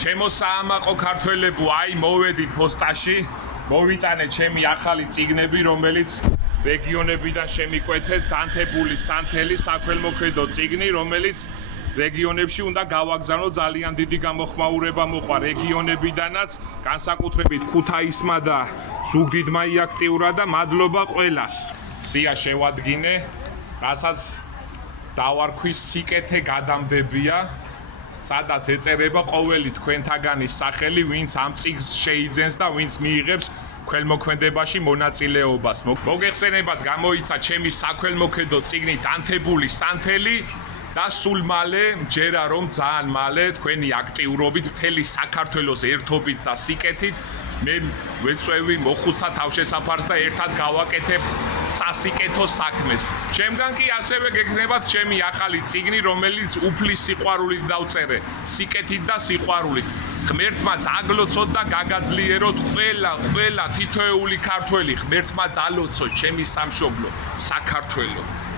ჩემო საამაყო ქართველებო, აი მოვედი პოსტაში, მოვიტანე ჩემი ახალი წიგნები, რომელიც რეგიონებიდან შემიკვეთეს, დანთებული სანთელი საქველმოქმედო წიგნი, რომელიც რეგიონებში უნდა გავაგზავნო, ძალიან დიდი გამოხმაურება მოყვა რეგიონებიდანაც, განსაკუთრებით ქუთაისმა და ზუგდიდმა იაქტიურა და მადლობა ყველას. სია შევადგინე, რასაც დავარქვის სიკეთე გადამდებია, სადაც ეწერება ყოველი თქვენთაგანის სახელი, ვინც ამ წიგნს შეიძენს და ვინც მიიღებს ქველმოქმედებაში მონაწილეობას. მოგეხსენებათ, გამოიცა ჩემი საქველმოქმედო წიგნი დანთებული სანთელი და სულ მალე მჯერა რომ ძალიან მალე თქვენი აქტიურობით მთელი საქართველოს ერთობით და სიკეთით მე ვეწვევი მოხუცთა თავშესაფარს და ერთად გავაკეთებ სასიკეთო საქმეს. ჩემგან კი ასევე გეკნებათ ჩემი ახალი წიგნი, რომელიც უფლის სიყვარულით დავწერე, სიკეთით და სიყვარულით. ღმერთმა დაგლოცოთ და გაგაძლიეროთ ყველა თითოეული ქართველი, ღმერთმა დალოცოთ ჩემი სამშობლო, საქართველო.